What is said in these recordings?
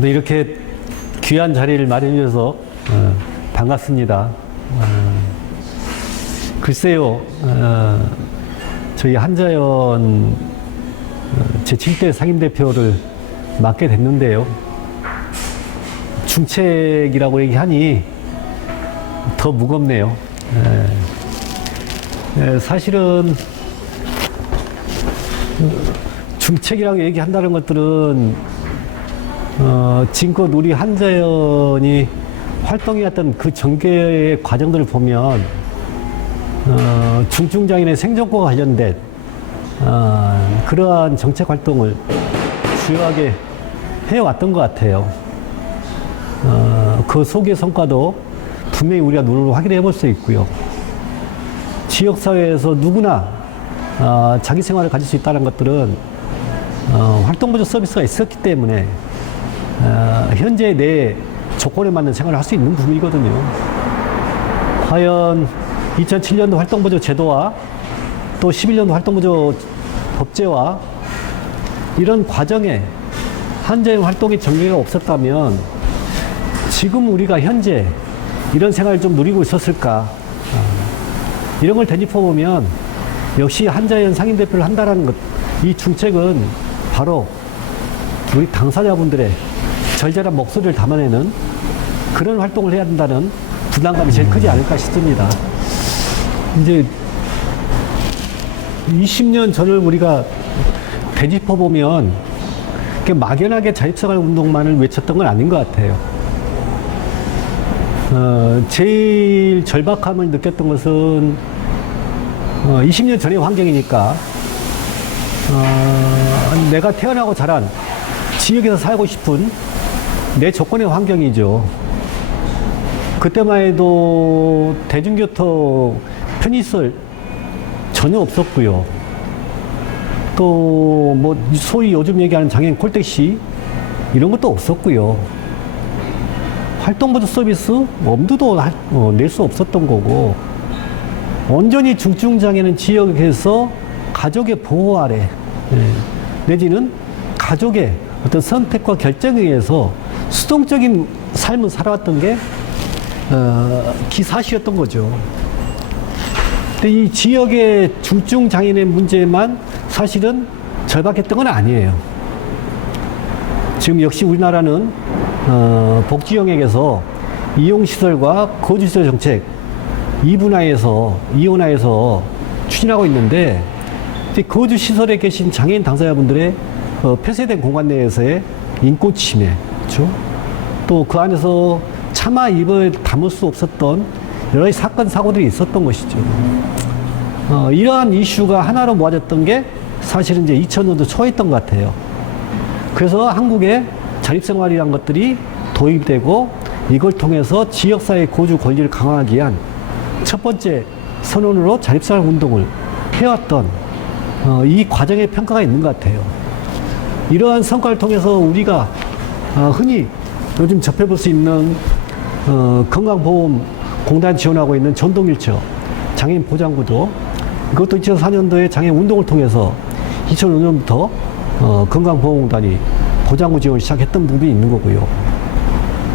네, 이렇게 귀한 자리를 마련해 주셔서 반갑습니다. 글쎄요, 저희 한자연 제7대 상임대표를 맡게 됐는데요. 중책이라고 얘기하니 더 무겁네요. 사실은 중책이라고 얘기한다는 것들은 지금껏 우리 한자연이 활동해왔던 그 전개의 과정들을 보면 중증장애인의 생존과 관련된 그러한 정책 활동을 주요하게 해왔던 것 같아요. 그 속의 성과도 분명히 우리가 눈으로 확인해 볼 수 있고요. 지역사회에서 누구나 자기 생활을 가질 수 있다는 것들은 활동보조 서비스가 있었기 때문에 현재 내 조건에 맞는 생활을 할 수 있는 부분이거든요. 과연 2007년도 활동보조 제도와 또 11년도 활동보조 법제와 이런 과정에 한자연 활동의 전개가 없었다면 지금 우리가 현재 이런 생활을 좀 누리고 있었을까? 이런 걸 되짚어보면 역시 한자연 상임대표를 한다는 것, 이 중책은 바로 우리 당사자분들의 절절한 목소리를 담아내는 그런 활동을 해야 된다는 부담감이 제일 크지 않을까 싶습니다. 이제 20년 전을 우리가 되짚어보면 막연하게 자립생활 운동만을 외쳤던 건 아닌 것 같아요. 제일 절박함을 느꼈던 것은 20년 전의 환경이니까 내가 태어나고 자란 지역에서 살고 싶은 내 조건의 환경이죠. 그때만 해도 대중교통 편의시설 전혀 없었고요. 또 뭐 소위 요즘 얘기하는 장애인 콜택시 이런 것도 없었고요. 활동보조 서비스 엄두도 낼 수 없었던 거고, 온전히 중증장애는 지역에서 가족의 보호 아래 내지는 가족의 어떤 선택과 결정에 의해서 수동적인 삶을 살아왔던 게 기사시였던 거죠. 근데 이 지역의 중증장애인의 문제만 사실은 절박했던 건 아니에요. 지금 역시 우리나라는 복지영역에서 이용시설과 거주시설 정책 이원화해서 추진하고 있는데, 거주시설에 계신 장애인 당사자분들의 폐쇄된 공간 내에서의 인권 침해, 그렇죠? 또 그 안에서 차마 입을 담을 수 없었던 여러 가지 사건, 사고들이 있었던 것이죠. 이러한 이슈가 하나로 모아졌던 게 사실은 이제 2000년도 초였던 것 같아요. 그래서 한국에 자립생활이란 것들이 도입되고 이걸 통해서 지역사회 거주 권리를 강화하기 위한 첫 번째 선언으로 자립생활 운동을 해왔던 이 과정의 평가가 있는 것 같아요. 이러한 성과를 통해서 우리가 흔히 요즘 접해볼 수 있는 건강보험공단 지원하고 있는 전동휠체어 장애인 보장구도, 이것도 2004년도에 장애인 운동을 통해서 2005년부터 건강보험공단이 보장구 지원을 시작했던 부분이 있는 거고요.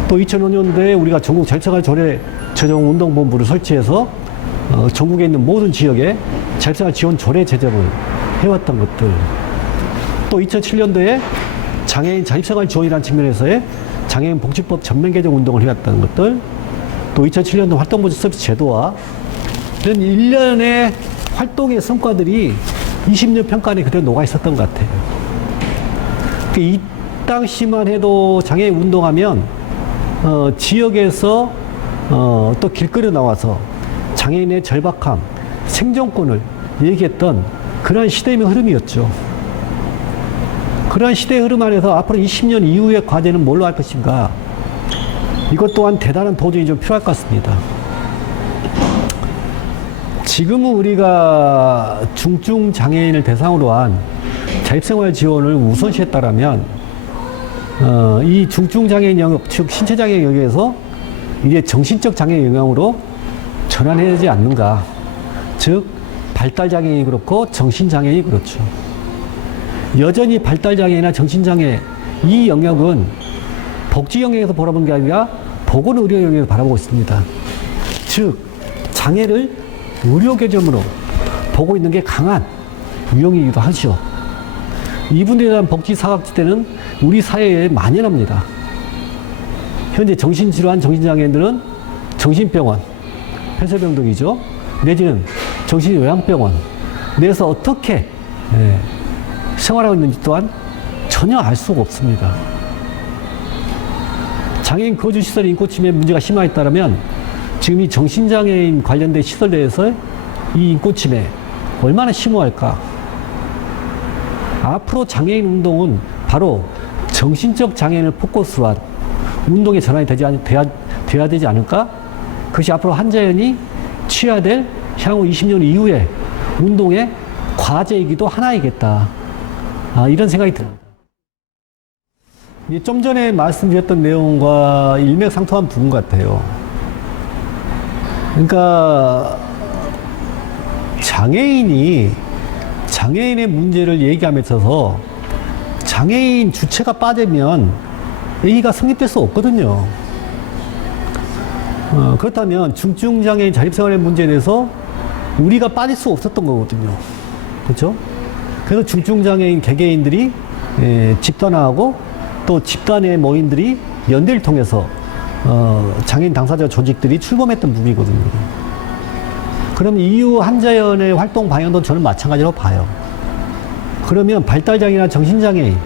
또 2005년도에 우리가 전국 자립생활 조례 재정 운동본부를 설치해서 전국에 있는 모든 지역에 자립생활 지원 조례 제정을 해왔던 것들. 또 2007년도에 장애인 자립생활 지원이라는 측면에서의 장애인 복지법 전면 개정 운동을 해왔다는 것들. 또 2007년도 활동보조 서비스 제도와 이런 일련의 활동의 성과들이 20년 평가 안에 그대로 녹아 있었던 것 같아요. 이 당시만 해도 장애인 운동하면 지역에서 또 길거리에 나와서 장애인의 절박함, 생존권을 얘기했던 그러한 시대의 흐름이었죠. 그러한 시대의 흐름 안에서 앞으로 20년 이후의 과제는 뭘로 할 것인가? 이것 또한 대단한 도전이 좀 필요할 것 같습니다. 지금은 우리가 중증 장애인을 대상으로 한 자립생활 지원을 우선시했다라면 이 중증 장애인 영역, 즉 신체 장애 영역에서 이제 정신적 장애 영역으로 전환해야 되지 않는가? 즉 발달 장애인이 그렇고 정신 장애인이 그렇죠. 여전히 발달 장애나 정신 장애 이 영역은 복지 영역에서 바라보는 게 아니라 보건의료 영역에서 바라보고 있습니다. 즉 장애를 의료 개념으로 보고 있는 게 강한 유형이기도 하죠. 이분들에 대한 복지 사각지대는 우리 사회에 만연합니다. 현재 정신질환, 정신장애인들은 정신병원, 폐쇄병동이죠. 내지는 정신요양병원 내에서 어떻게 생활하고 있는지 또한 전혀 알 수가 없습니다. 장애인 거주시설 인권침해 문제가 심화했다면 지금 이 정신장애인 관련된 시설 내에서 이 인권침해 얼마나 심오할까? 앞으로 장애인 운동은 바로 정신적 장애인을 포커스로 한 운동의 전환이 돼야 되지 않을까? 그것이 앞으로 한자연이 취해야 될 향후 20년 이후의 운동의 과제이기도 하나이겠다. 이런 생각이 듭니다. 좀 전에 말씀드렸던 내용과 일맥상통한 부분 같아요. 그러니까 장애인의 문제를 얘기함에 있어서 장애인 주체가 빠지면 얘기가 성립될 수 없거든요. 그렇다면 중증장애인 자립생활의 문제에 대해서 우리가 빠질 수 없었던 거거든요. 그렇죠? 그래서 중증장애인 개개인들이 집단화하고 또 집단의 모임들이 연대를 통해서 장애인 당사자 조직들이 출범했던 부분이거든요. 그럼 이후 한자연의 활동 방향도 저는 마찬가지로 봐요. 그러면 발달장애나 정신장애인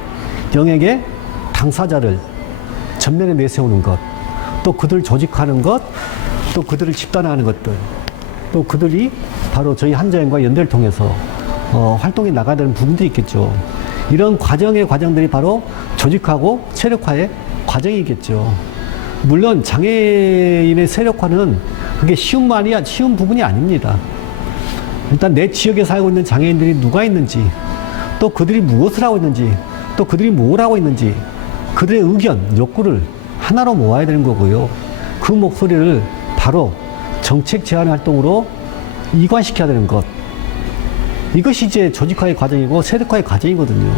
영역의 당사자를 전면에 내세우는 것, 또 그들을 조직하는 것, 또 그들을 집단화하는 것들, 또 그들이 바로 저희 한자연과 연대를 통해서 활동에 나가야 되는 부분들이 있겠죠. 이런 과정들이 바로 조직하고 세력화의 과정이겠죠. 물론 장애인의 세력화는 그게 쉬운 부분이 아닙니다. 일단 내 지역에 살고 있는 장애인들이 누가 있는지, 또 그들이 무엇을 하고 있는지, 또 그들이 뭘 하고 있는지, 그들의 의견, 욕구를 하나로 모아야 되는 거고요. 그 목소리를 바로 정책 제안 활동으로 이관시켜야 되는 것. 이것이 이제 조직화의 과정이고 세력화의 과정이거든요.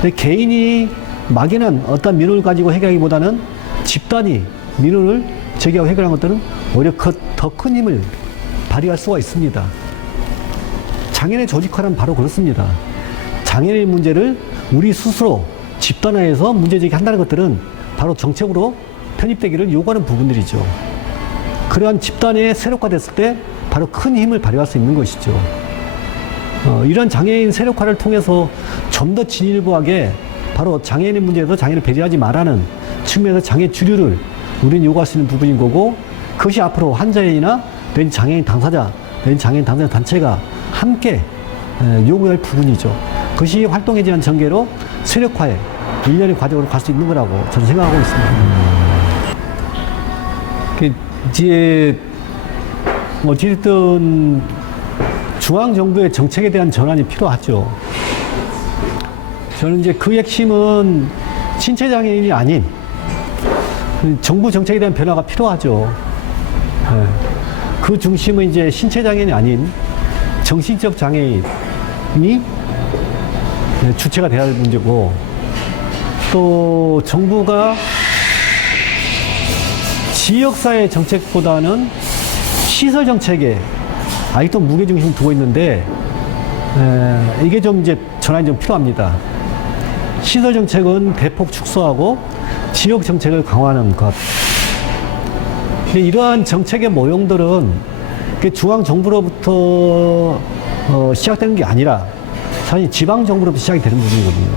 근데 개인이 막연한 어떤 민원을 가지고 해결하기보다는 집단이 민원을 제기하고 해결한 것들은 오히려 더 큰 힘을 발휘할 수가 있습니다. 장애인의 조직화는 바로 그렇습니다. 장애인의 문제를 우리 스스로 집단화해서 문제 제기한다는 것들은 바로 정책으로 편입되기를 요구하는 부분들이죠. 그러한 집단의 세력화됐을 때 바로 큰 힘을 발휘할 수 있는 것이죠. 이런 장애인 세력화를 통해서 좀 더 진일보하게 바로 장애인의 문제에서 장애인을 배제하지 말라는 측면에서 장애 주류를 우리는 요구할 수 있는 부분인 거고, 그것이 앞으로 한자연이나 내지 장애인 당사자, 내지 장애인 당사자 단체가 함께 요구할 부분이죠. 그것이 활동에 대한 전개로 세력화의 일련의 과정으로 갈 수 있는 거라고 저는 생각하고 있습니다. 이제 어찌됐든 중앙정부의 정책에 대한 전환이 필요하죠. 저는 이제 그 핵심은 신체장애인이 아닌 정부 정책에 대한 변화가 필요하죠. 그 중심은 이제 신체장애인이 아닌 정신적 장애인이 주체가 돼야 할 문제고, 또 정부가 지역사회 정책보다는 시설 정책에 아직도 무게중심을 두고 있는데, 이게 좀 이제 전환이 좀 필요합니다. 시설 정책은 대폭 축소하고 지역 정책을 강화하는 것. 근데 이러한 정책의 모형들은 중앙 정부로부터 시작되는 게 아니라 사실 지방 정부로부터 시작이 되는 부분이거든요.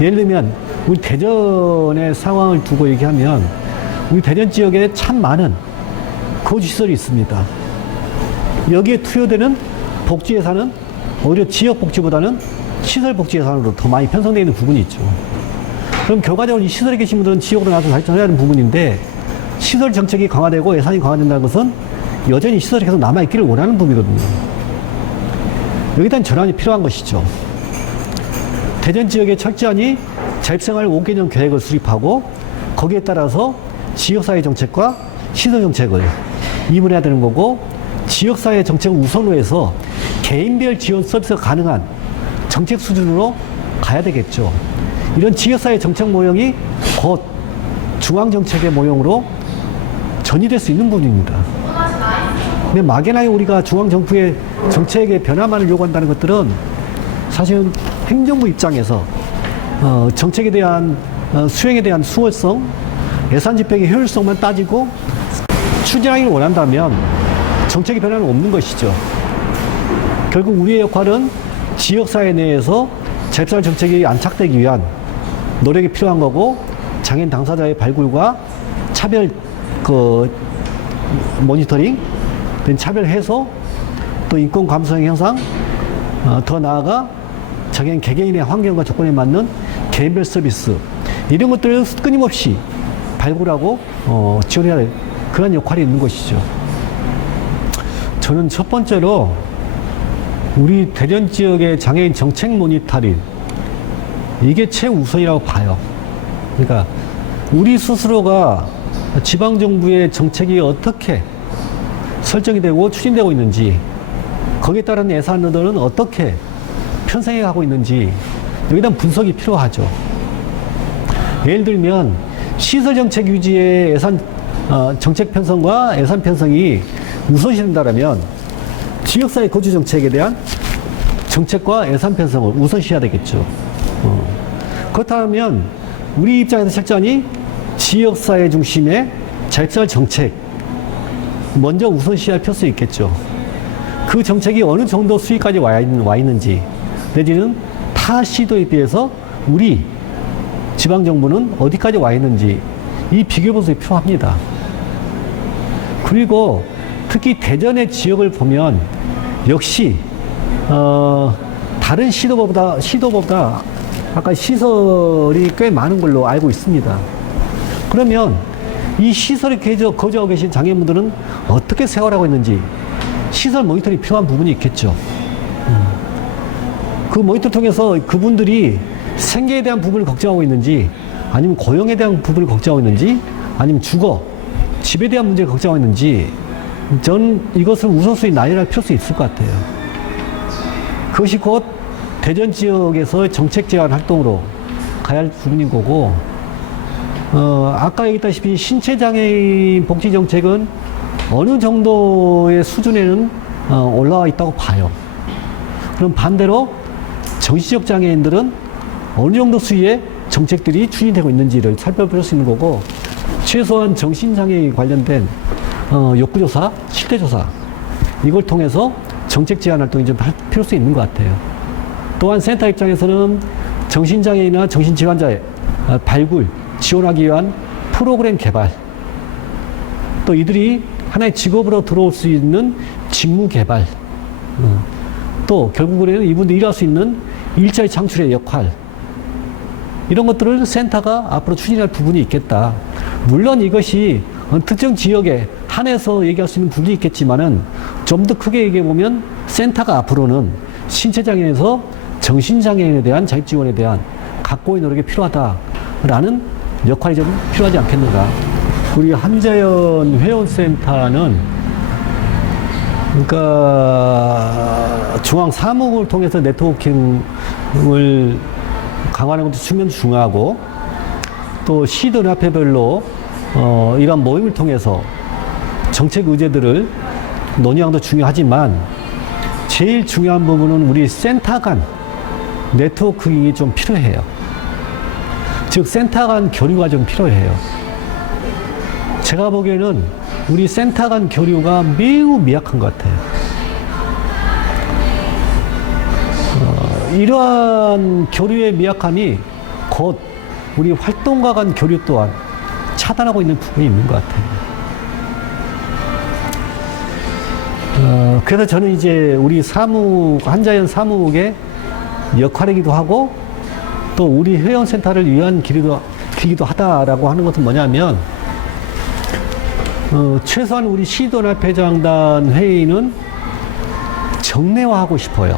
예를 들면 우리 대전의 상황을 두고 얘기하면 우리 대전 지역에 참 많은 거주시설이 있습니다. 여기에 투여되는 복지 예산은 오히려 지역 복지보다는 시설 복지 예산으로 더 많이 편성되어 있는 부분이 있죠. 그럼 결과적으로 이 시설에 계신 분들은 지역으로 나가서 발전해야 하는 부분인데, 시설 정책이 강화되고 예산이 강화된다는 것은 여전히 시설이 계속 남아있기를 원하는 부분이거든요. 여기에 대한 전환이 필요한 것이죠. 대전 지역에 철저히 자립생활 5개년 계획을 수립하고 거기에 따라서 지역사회 정책과 시설 정책을 이분해야 되는 거고, 지역사회 정책을 우선으로 해서 개인별 지원 서비스가 가능한 정책 수준으로 가야 되겠죠. 이런 지역사회 정책 모형이 곧 중앙정책의 모형으로 전이될 수 있는 부분입니다. 근데 막연하게 우리가 중앙정부의 정책의 변화만을 요구한다는 것들은 사실은 행정부 입장에서 정책에 대한 수행에 대한 수월성, 예산 집행의 효율성만 따지고 추진하기를 원한다면 정책의 변화는 없는 것이죠. 결국 우리의 역할은 지역사회 내에서 잽쌀 정책이 안착되기 위한 노력이 필요한 거고, 장애인 당사자의 발굴과 차별 모니터링, 차별 해소, 또 인권 감수성 향상, 더 나아가 장애인 개개인의 환경과 조건에 맞는 개인별 서비스, 이런 것들을 끊임없이 발굴하고 지원해야 될 그런 역할이 있는 것이죠. 저는 첫 번째로 우리 대전 지역의 장애인 정책 모니터링, 이게 최우선이라고 봐요. 그러니까 우리 스스로가 지방정부의 정책이 어떻게 설정이 되고 추진되고 있는지, 거기에 따른 예산들은 어떻게 편성해 가고 있는지, 여기에 대한 분석이 필요하죠. 예를 들면 시설정책 유지의 예산 정책 편성과 예산 편성이 우선시 된다면 지역사회 거주정책에 대한 정책과 예산 편성을 우선시해야 되겠죠. 그렇다면 우리 입장에서 실장이 지역사회 중심의 잽쌀 정책 먼저 우선시할 필요성이 있겠죠. 그 정책이 어느 정도 수위까지 와 있는지, 내지는 타 시도에 비해서 우리 지방정부는 어디까지 와 있는지, 이 비교 분석이 필요합니다. 그리고 특히 대전의 지역을 보면 역시 다른 시도보다 아까 시설이 꽤 많은 걸로 알고 있습니다. 그러면 이 시설에 거주하고 계신 장애인분들은 어떻게 생활하고 있는지 시설 모니터링이 필요한 부분이 있겠죠. 그 모니터를 통해서 그분들이 생계에 대한 부분을 걱정하고 있는지, 아니면 고용에 대한 부분을 걱정하고 있는지, 아니면 주거, 집에 대한 문제를 걱정하고 있는지, 저는 이것을 우선순위 나열할 필요성이 있을 것 같아요. 그것이 곧 대전 지역에서의 정책 제안 활동으로 가야 할 부분인 거고, 아까 얘기했다시피 신체장애인 복지정책은 어느 정도의 수준에는 올라와 있다고 봐요. 그럼 반대로 정신적 장애인들은 어느 정도 수위의 정책들이 추진되고 있는지를 살펴볼 수 있는 거고, 최소한 정신장애에 관련된 욕구조사, 실태조사, 이걸 통해서 정책 제안 활동이 좀 할 필요성이 있는 것 같아요. 또한 센터 입장에서는 정신장애인이나 정신질환자의 발굴, 지원하기 위한 프로그램 개발, 또 이들이 하나의 직업으로 들어올 수 있는 직무 개발, 또 결국에는 이분들이 일할 수 있는 일자리 창출의 역할, 이런 것들을 센터가 앞으로 추진할 부분이 있겠다. 물론 이것이 특정 지역에 한해서 얘기할 수 있는 부분이 있겠지만은, 좀 더 크게 얘기해 보면 센터가 앞으로는 신체장애인에서 정신장애인에 대한 자립지원에 대한 각고의 노력이 필요하다라는 역할이 좀 필요하지 않겠는가. 우리 한자연 회원센터는 그러니까 중앙 사무국을 통해서 네트워킹을 강화하는 것도 측면도 중요하고, 또 시도연합회별로 이런 모임을 통해서 정책 의제들을 논의하는 것도 중요하지만, 제일 중요한 부분은 우리 센터 간 네트워킹이 좀 필요해요. 즉 센터 간 교류가 좀 필요해요. 제가 보기에는 우리 센터 간 교류가 매우 미약한 것 같아요. 이러한 교류의 미약함이 곧 우리 활동가 간 교류 또한 차단하고 있는 부분이 있는 것 같아요. 그래서 저는 이제 우리 한자연 사무국의 역할이기도 하고, 또 우리 회원센터를 위한 길이기도 하다라고 하는 것은 뭐냐면, 최소한 우리 시도연합회장단 회의는 정례화하고 싶어요.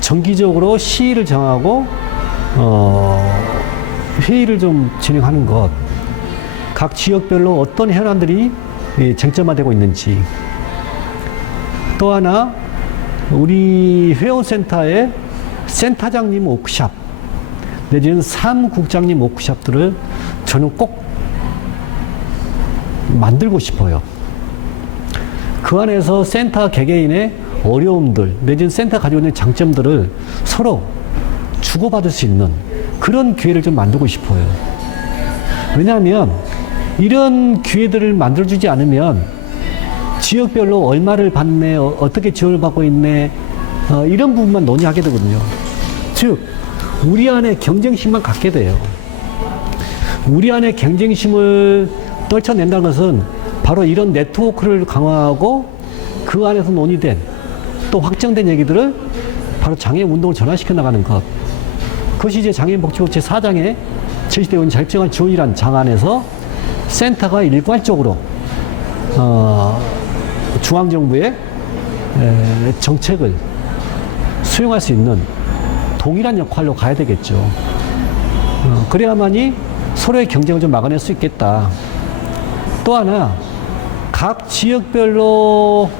정기적으로 시일을 정하고 회의를 좀 진행하는 것, 각 지역별로 어떤 현안들이 쟁점화되고 있는지, 또 하나 우리 회원센터의 센터장님 워크샵, 내지는 사무국장님 워크숍들을 저는 꼭 만들고 싶어요. 그 안에서 센터 개개인의 어려움들 내지는 센터 가지고 있는 장점들을 서로 주고받을 수 있는 그런 기회를 좀 만들고 싶어요. 왜냐하면 이런 기회들을 만들어주지 않으면 지역별로 얼마를 받네, 어떻게 지원을 받고 있네, 이런 부분만 논의하게 되거든요. 즉 우리 안에 경쟁심만 갖게 돼요. 우리 안에 경쟁심을 떨쳐낸다는 것은 바로 이런 네트워크를 강화하고 그 안에서 논의된 또 확정된 얘기들을 바로 장애인 운동을 전환시켜 나가는 것. 그것이 이제 장애인복지법 제4장에 제시되어 있는 자율적인 지원이라는 장 안에서 센터가 일괄적으로 중앙정부의 정책을 수용할 수 있는 동일한 역할로 가야 되겠죠. 그래야만이 서로의 경쟁을 좀 막아낼 수 있겠다. 또 하나, 각 지역별로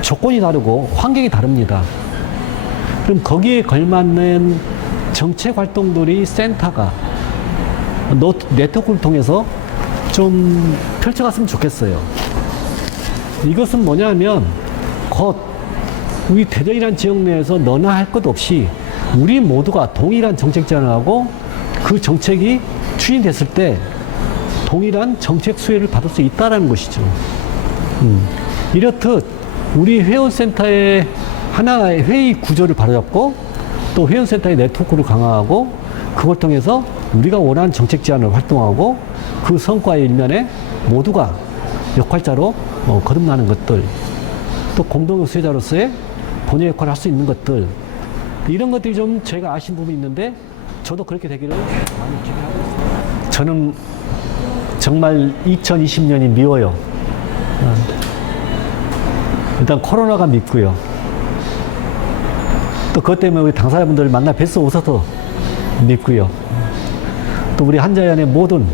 조건이 다르고 환경이 다릅니다. 그럼 거기에 걸맞는 정책 활동들이 센터가 네트워크를 통해서 좀 펼쳐갔으면 좋겠어요. 이것은 뭐냐면 곧 우리 대전이라는 지역 내에서 너나 할 것 없이 우리 모두가 동일한 정책 제안을 하고 그 정책이 추진됐을 때 동일한 정책 수혜를 받을 수 있다는 것이죠. 이렇듯 우리 회원센터의 하나의 회의 구조를 바로잡고 또 회원센터의 네트워크를 강화하고 그걸 통해서 우리가 원하는 정책 제안을 활동하고 그 성과의 일면에 모두가 역할자로 거듭나는 것들, 또 공동의 수혜자로서의 본의 역할을 할 수 있는 것들, 이런 것들이 좀 제가 아쉬운 부분이 있는데 저도 그렇게 되기를 많이 기대하고 있습니다. 저는 정말 2020년이 미워요. 일단 코로나가 밉고요. 또 그것 때문에 우리 당사자분들 만나 뵐 수 없어서 밉고요. 또 우리 한자연의 모든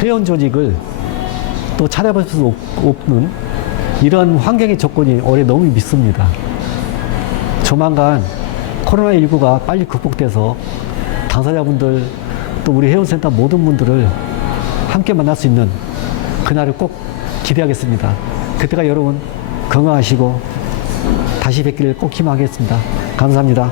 회원 조직을 또 찾아볼 수 없는 이런 환경의 조건이 올해 너무 밉습니다. 조만간 코로나19가 빨리 극복돼서 당사자분들 또 우리 회원센터 모든 분들을 함께 만날 수 있는 그날을 꼭 기대하겠습니다. 그때가 여러분 건강하시고 다시 뵙기를 꼭 희망하겠습니다. 감사합니다.